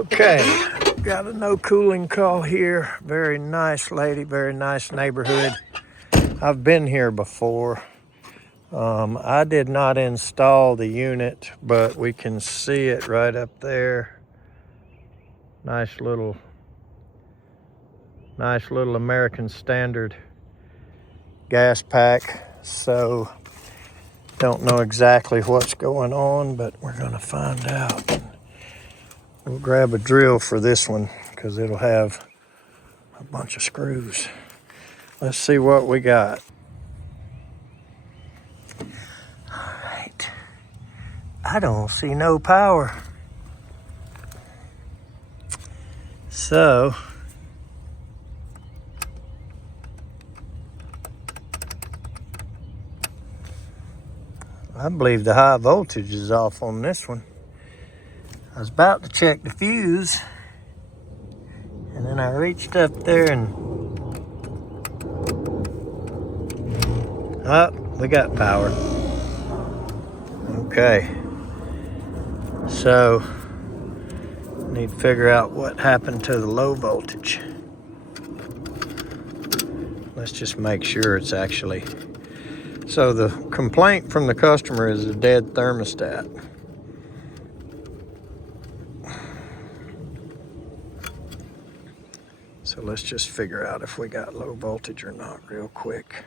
Okay, got a no cooling call here. Very nice lady, very nice neighborhood. I've been here before. I did not install the unit, but we can see it right up there. Nice little American Standard gas pack. So don't know exactly what's going on, but we're gonna find out. We'll grab a drill for this one because it'll have a bunch of screws. Let's see what we got. All right. I don't see no power. So I believe the high voltage is off on this one. I was about to check the fuse, and then I reached up there and we got power. Okay. So need to figure out what happened to the low voltage. Let's just make sure it's actually. So the complaint from the customer is a dead thermostat. So let's just figure out if we got low voltage or not real quick.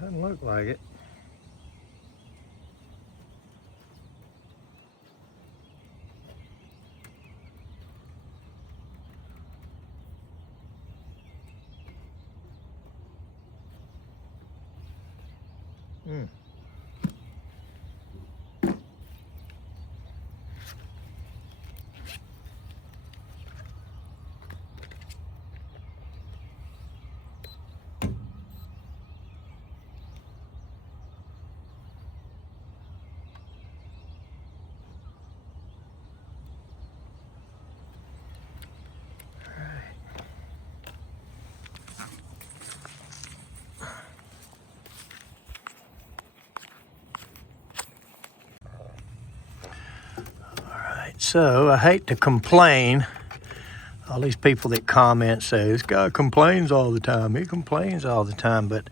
Doesn't look like it. So I hate to complain. All these people that comment say, this guy complains all the time. He complains all the time. But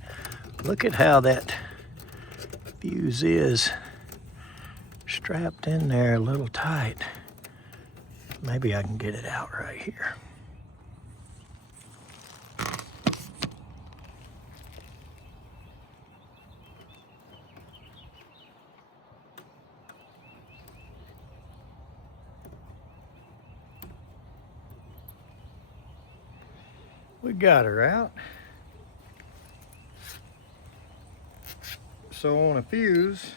look at how that fuse is strapped in there a little tight. Maybe I can get it out right here. We got her out. So on a fuse,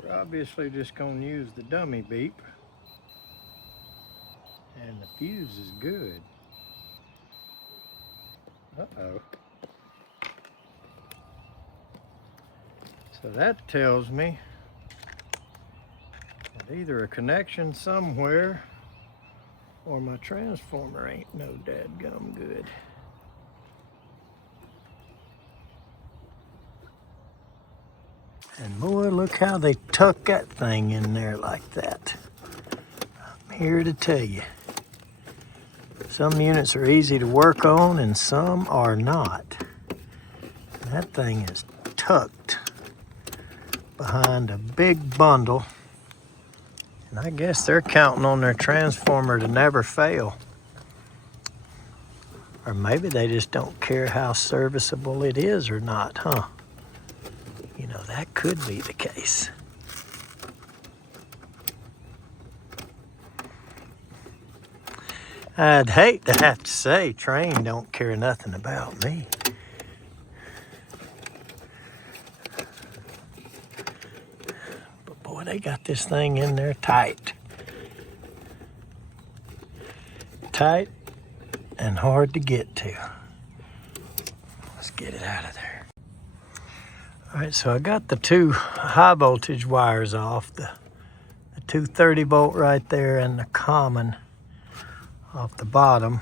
we're obviously just going to use the dummy beep. And the fuse is good. Uh-oh. So that tells me that either a connection somewhere or my transformer ain't no dadgum good. And boy, look how they tuck that thing in there like that. I'm here to tell you. Some units are easy to work on and some are not. That thing is tucked behind a big bundle. And I guess they're counting on their transformer to never fail. Or maybe they just don't care how serviceable it is or not, huh? You know, that could be the case. I'd hate to have to say Train don't care nothing about me. But boy, they got this thing in there tight. Tight and hard to get to. Let's get it out of there. All right, so I got the two high voltage wires off, the 230 volt right there and the common off the bottom.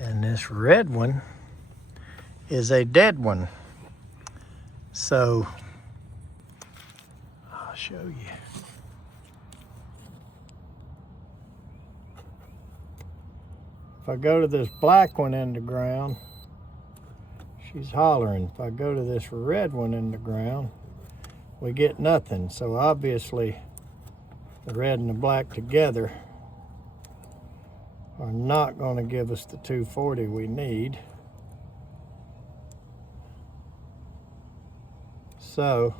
And this red one is a dead one. So I'll show you. If I go to this black one in the ground, she's hollering. If I go to this red one in the ground, we get nothing. So obviously the red and the black together are not going to give us the 240 we need. So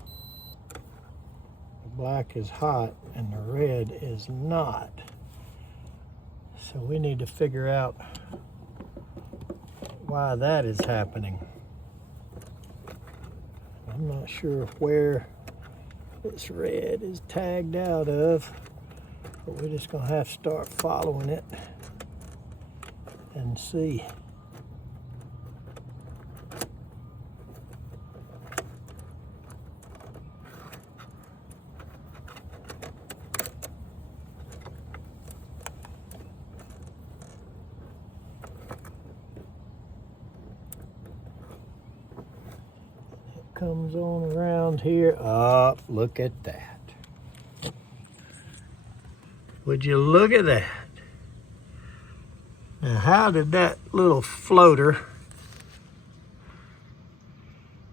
the black is hot and the red is not. So we need to figure out why that is happening. I'm not sure where this red is tagged out of, but we're just gonna have to start following it and see. Comes on around here. Oh, look at that. Would you look at that? Now, how did that little floater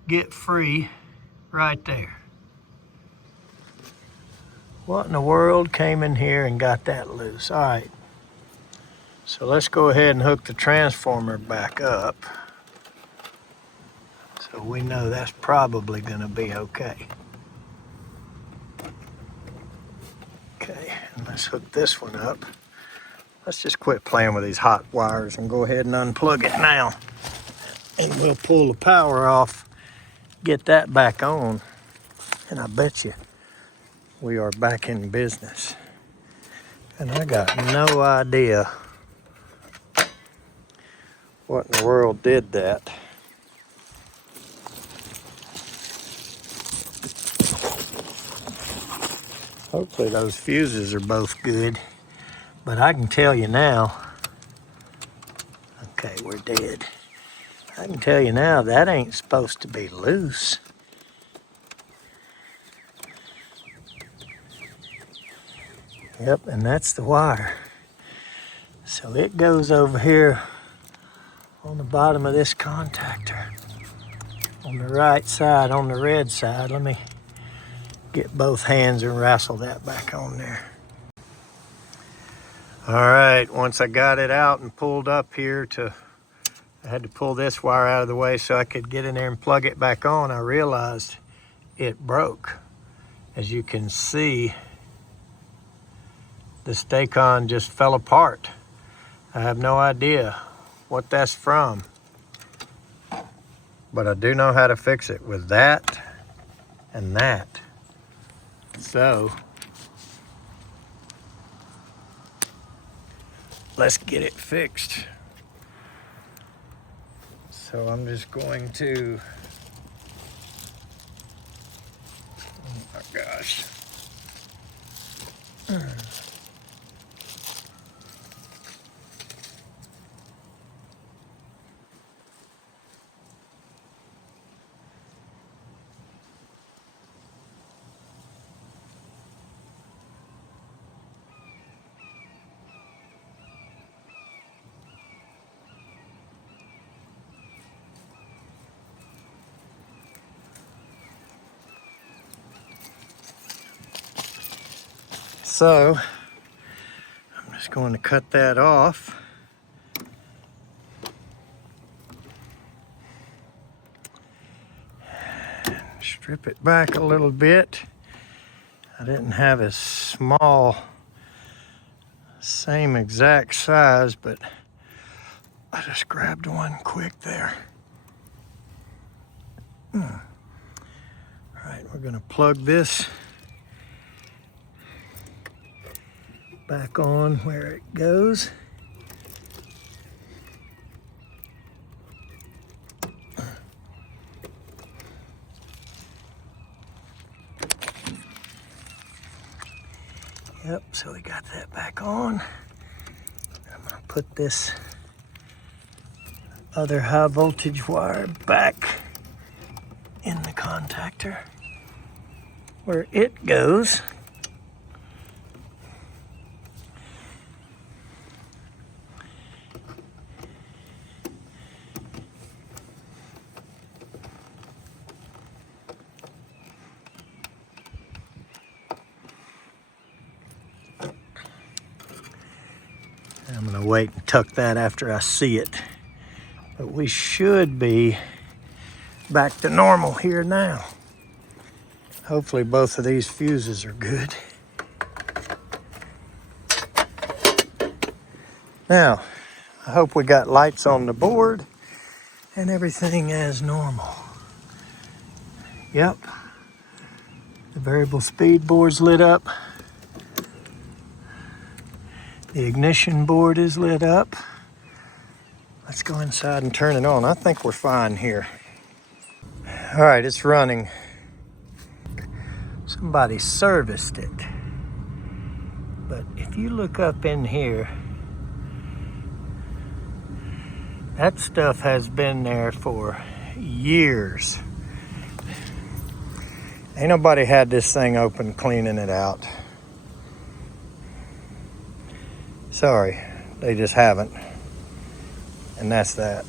get free right there? What in the world came in here and got that loose? All right, so let's go ahead and hook the transformer back up. So we know that's probably gonna be okay. Okay, and let's hook this one up. Let's just quit playing with these hot wires and go ahead and unplug it now. And we'll pull the power off, get that back on, and I bet you we are back in business. And I got no idea what in the world did that. Hopefully those fuses are both good, but I can tell you now, okay, we're dead. I can tell you now that ain't supposed to be loose. Yep, and that's the wire. So it goes over here on the bottom of this contactor. On the right side, on the red side. Let me get both hands and wrestle that back on there. All right, once I got it out and pulled up here I had to pull this wire out of the way so I could get in there and plug it back on. I realized it broke. As you can see, the Stacon just fell apart. I have no idea what that's from, but I do know how to fix it with that and that. So let's get it fixed. So I'm just going to, oh my gosh. So I'm just going to cut that off. And strip it back a little bit. I didn't have a small, same exact size, but I just grabbed one quick there. All right, we're gonna plug this back on where it goes. Yep, so we got that back on. I'm gonna put this other high voltage wire back in the contactor where it goes. I'm gonna wait and tuck that after I see it. But we should be back to normal here now. Hopefully both of these fuses are good. Now, I hope we got lights on the board and everything as normal. Yep, the variable speed board's lit up. The ignition board is lit up. Let's go inside and turn it on. I think we're fine here. All right, it's running. Somebody serviced it. But if you look up in here, that stuff has been there for years. Ain't nobody had this thing open cleaning it out. Sorry, they just haven't. And that's that.